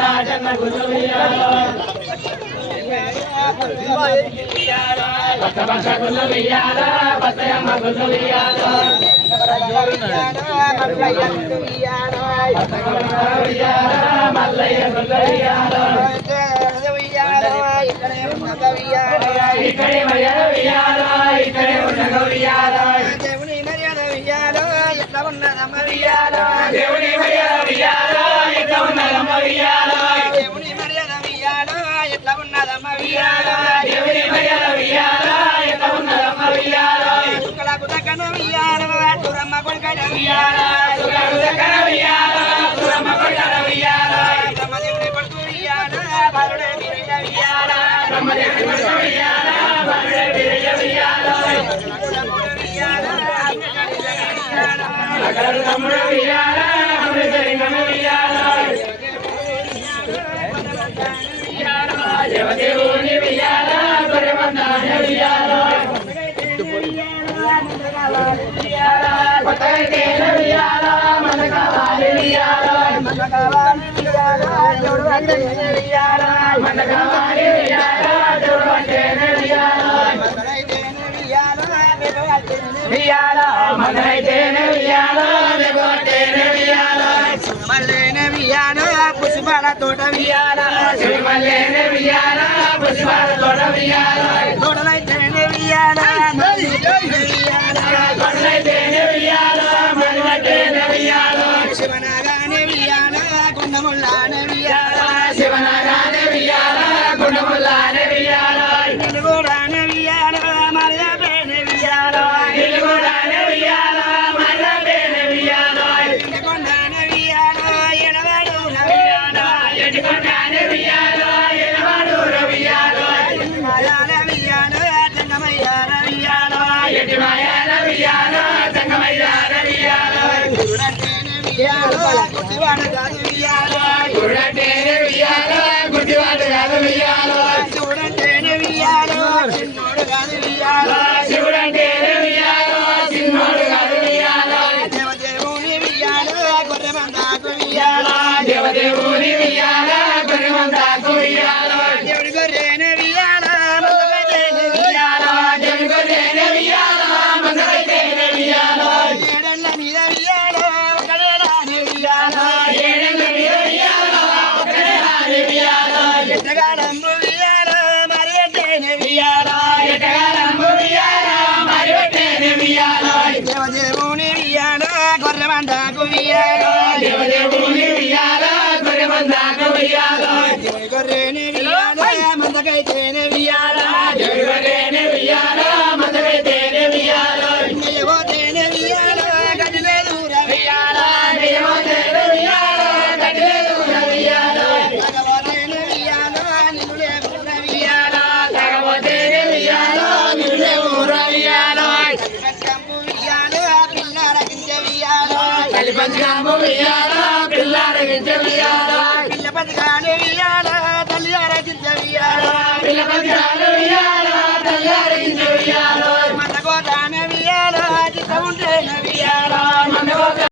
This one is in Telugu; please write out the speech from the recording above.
రాజన్న గుళ్ళు బస గుళ్ళు వెయ్యాల బసయమ్మ గుళ్ళు వెయ్యాల మల్లయ్య గుళ్ళు వెయ్యాల ఇక్కడే మర్యాద వెయ్యాల ఇక్కడే ఉన్న వెయ్యాల దేవుని మర్యాద వెయ్యాల ఎట్లా ఉన్నదమ్మ వెయ్యాల దేవుని మర్యాద వెయ్యాల ఎట్లా ఉన్నదమ్మ వెయ్యాల దేవుని మర్యాద వెయ్యాల ఎట్లా ఉన్నదమ్మ వెయ్యాల దేవుని మర్యాద వెయ్యాల ఎట్లా ఉన్నదమ్మ వెయ్యాల చుక్కలకు దక్కన వెయ్యాల తురమ్మ కొడుకన వెయ్యాల చుక్కలకు దక్కన వెయ్యాల తురమ్మ కొడుకన వెయ్యాల బ్రహ్మదేవుని కొడుకు వెయ్యాల బాలుడే వీరయ్య వెయ్యాల బ్రహ్మదేవుని కొడుకు వెయ్యాల బాలుడే వీరయ్య వెయ్యాల అగరు తమ్ముడు వెయ్యాల అమృతలింగం వెయ్యాల దేవదేవుని వెయ్యాల గొర్రెమందాన వెయ్యాల కొత్తగైతేన వెయ్యాల మన కావాలి వెయ్యాల మన కావాలి వెయ్యాల దేవుడు అంటే వెయ్యాల మన కావాలి వెయ్యాల దేవుడు అంటే వెయ్యాల వెయ్యాల మనైతేనే వెయ్యాల వెగొట్టేనే వెయ్యాల మల్లేనే వెయ్యాల పుష్పాల తోట వెయ్యాల మల్లేనే వెయ్యాల పుష్పాల తోట వెయ్యాల తోటలైతేనే వెయ్యాల తోటలైతేనే వెయ్యాల మల్లివట్టేనే వెయ్యాల శివనాగానే వెయ్యాల గుండముల్లానే వెయ్యాల శివనాగానే వెయ్యాల గుండముల్లానే వెయ్యాల నిలుగుడానే వెయ్యాల మర్యాదనే వెయ్యాల నిలుగుడానే వెయ్యాల మర్యాదనే వెయ్యాల ఎడికొండానే వెయ్యాల ఎడవాడూర వెయ్యాల ఎడికొండానే వెయ్యాల ఎడవాడూర వెయ్యాల మాయాల వెయ్యాల జంగమయ్యాల వెయ్యాల ఎడి మాయాల వెయ్యాల జంగమయ్యాల వెయ్యాల గురుడంటేనే వెయ్యాల గుడ్డివాడు కాదు వెయ్యాల గురుడంటేనే వెయ్యాల గుడ్డివాడు కాదు వెయ్యాల చూడంటేనే వెయ్యాల చిన్నోడు కాదు వెయ్యాల శివుడంటేనే వెయ్యాల చిన్నోడు కాదు వెయ్యాల దేవదేవుని వెయ్యాల గొర్రెమందాకు వెయ్యాల దేవదేవుని వెయ్యాల గొర్రెమందాకు వెయ్యాల దేవుడి గొర్రెనే వెయ్యాల మందకైతేనే వెయ్యాల దేవుడి గొర్రెనే వెయ్యాల మందకైతేనే వెయ్యాల ఏడెళ్ళ మీద వెయ్యాల ఒకడే రాని వెయ్యాల ఏడెళ్ళ మీద వెయ్యాల ఒకడే రాని వెయ్యాల ఎట్టగాడమ్ము వెయ్యాల మరియటేనే వెయ్యాల ఎట్టగాడమ్ము వెయ్యాల మరియటేనే వెయ్యాల దేవదేవుని వెయ్యాల గొర్రెమందాకు వెయ్యాల దేవదేవుని వెయ్యాల గొర్రెమందాకు వెయ్యాల దేవుడి గొర్రెనే వెయ్యాల మందకైతేనే వెయ్యాల దేవుడి గొర్రెనే వెయ్యాల మందకైతేనే వెయ్యాల దేవతేనే వెయ్యాల గడిలే దూర వెయ్యాల దేవతేనే వెయ్యాల గడిలే దూర వెయ్యాల భగవతేనే వెయ్యాల నిన్నులే ఊర వెయ్యాల భగవతేనే వెయ్యాల నిన్నులే ఊర వెయ్యాల కలిపంచంపు వెయ్యాల పిల్లరగించ వెయ్యాల కలిపంచంపు వెయ్యాల పిల్లరగించ వెయ్యాల పిల్లపతిగానే వెయ్యాల తల్లి అరగించ వెయ్యాల పిల్లపతిగానే వెయ్యాల తల్లి అరగించ వెయ్యాల